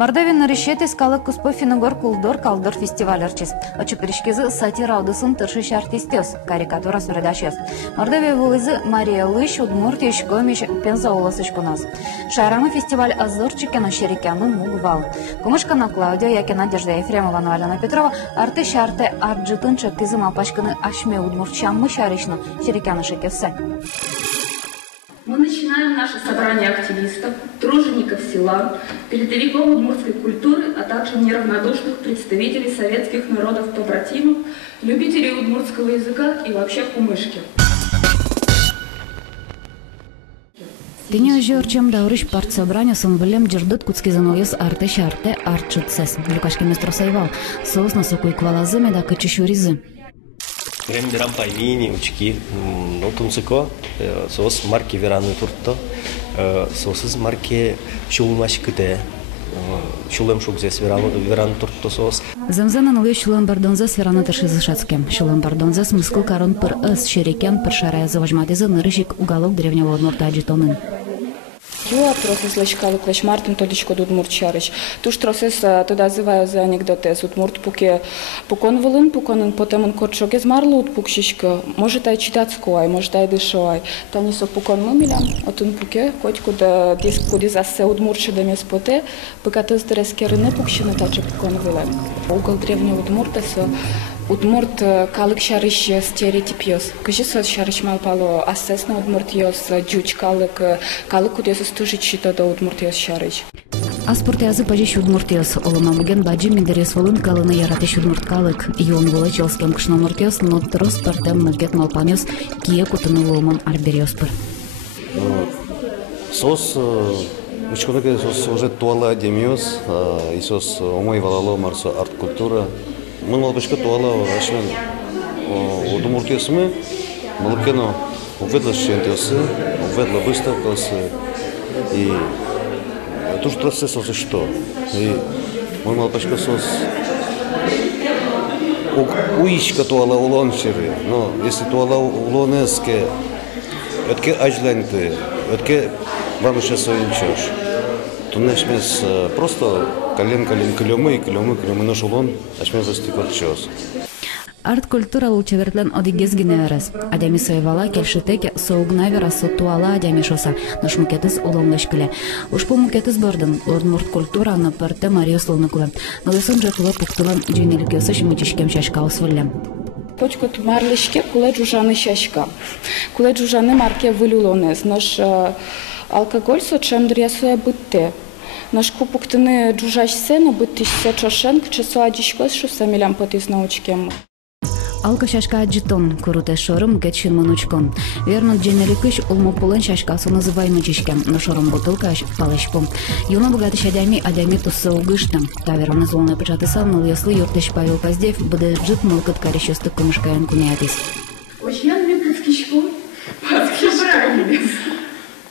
Мордовия решет искала Куспо Финогор Кулдор Калдор фестивалерчис. Очеперешкизы сатира аудысын тыршыш артистес, карикатура сүредашес. Мордовия вылызы Мария Лыш, Удмуртия Шкомиш, Пенза Оласыш Куназ. Шайрамы фестиваль Азорчикена Шерикяну Мугвал. Кумышкана Клаудио, яки Надежда Ефремова, Алена Петрова, арты шарты арджитын чекизым апашканы ашме удмуртчаммы шаришну Шерикяну Шекевсе. Мы начинаем наше собрание активистов, тружеников села, передовиков удмуртской культуры, а также неравнодушных представителей советских народов-побратимов, любителей удмуртского языка и вообще кумышки. Тыня жёрчем даурыш партсобрание сомвелем джердут куцкизаноес арты-шарты арчутсес. Люкашки местросайвал, соус на соку и квалазы меда кычышуризы. Гремдерам паймини, учки, ну тунцыко, соус марки вераны турто, соус марки шулмашкыте, шулем шукзес вераны турто соус. Замзана налью шулем бардонзес вераны тершизышацкем. Шулем бардонзес мыскыл карон пыр ыс шерекен пыр шарая заважматизы нырышик уголок древнего Удмурта Аджитонын. Я тросес лачкалы клаш Мартин толичко Удмуртчарыч. Туш тросес туда зываю за анекдоты с Удмурт пуке пукон вылын, пуконын потемын корчогез марлут пукшишка. Может ай читать скуай, может ай дышуай. Танисо пукон мумилям, отун пуке коть куда диск куди засе Удмуртча да меспоте, пыкатыз дрескерыне пукшины таче пукон вылын. Угол древнего Удмурта со Удмурт калык шарыш стереотипиос. Кажется, шарыш малпало ассесно Удмурт йос джуч калык кудес стужичи тогда Удмурт йос шарыш. Аспорт язы пажиш Удмурт йос оломамуген баджи миндерес волын калыны яратыш Удмурт калык. Ион волы челскем кшномурт йос, но трос партем мукет малпаньос кие кутыны волман арбериоспыр. Сос учкодаке сос уже туала демиос, и сос омой валало марсо арт-культура. Мы малпочка туала ашмен удмуртиосме, малкено уведла шентиосы, уведла выставкосы и туж процессов за что. И мы малпочка сос уичка туала улончери, но если туала улонеске, отке ажленты, отке вам сейчас соинчешь. То начнешь просто колен клемы наш улон, начнешь застикать час. Арт-культура лучевертен одигез генерес. Адями соевала кельшитеке соугнавера сотуала адями шоса. Наш мукетыз уломлашкіле. Уж по мукетыз бардын, Удмурт культура на парте Мария Слоныкуле. Но лесон жертвула пуктулан джинелик йосыш мучишкем шашка осволем. Почкот марлишке куле джужаны шашка. Куле джужаны марке вылюлонез. Наш алкоголь сочем дрясуя бытте. Наш купуктыны джужаш сена бытты сечошен к часу адишкос шуса милям потис научкем. Алка шашка аджитон, куруте шорым гетшин манучкон. Верно дженеликыш улмополен шашкасу называемый чишкем, но шором бутылкаш палышпом. Юна богатыш адями тусса угыштам. Таверон золная печаты савнул, если юртыш Павел Поздев, bude джит молкот карищестык кумышкаен кунятис. Ошьян ми куцкишку, пацкишку.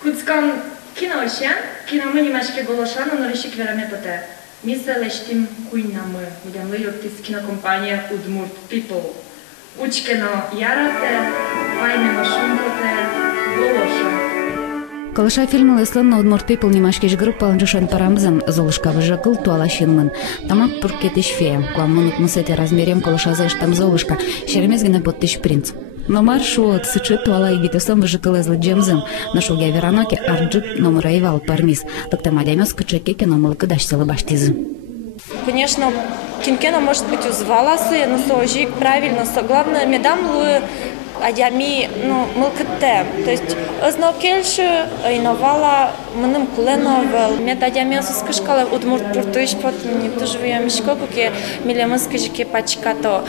Куцкан кино ошьян, кино мы немашке голошану, но решик вераме поте. Мисля лештим куйнамы, будем лыйоттис кинокомпания Удмурт People. Учкено ярате, ваймено шумпоте, голоша. Калаша фильмы леслан на Удмурт People немашкеш группа анжушан парамзам, золушка выжакыл туала шинмын. Тамак пуркетиш фея, куамунут мысете размерем калаша заеш там золушка, шеремезгина подтыш принц. Но маршрут сычет туала игитесом выжакыл эзлы джемзам, нашу гявераноке арджит номера ивал пармис, так там адямес кычеке киномылка дашсалы баштизы. Конечно, кинкена может быть узваласы, но сожик правильно, главное, медам луи адями, ну, мылкте. То есть, ознокельши, иновала, мным куленовел, мед адями осыскышкала, удмурт пуртуиш, потом не тоже виямишко, куки милемыскажики пачкато.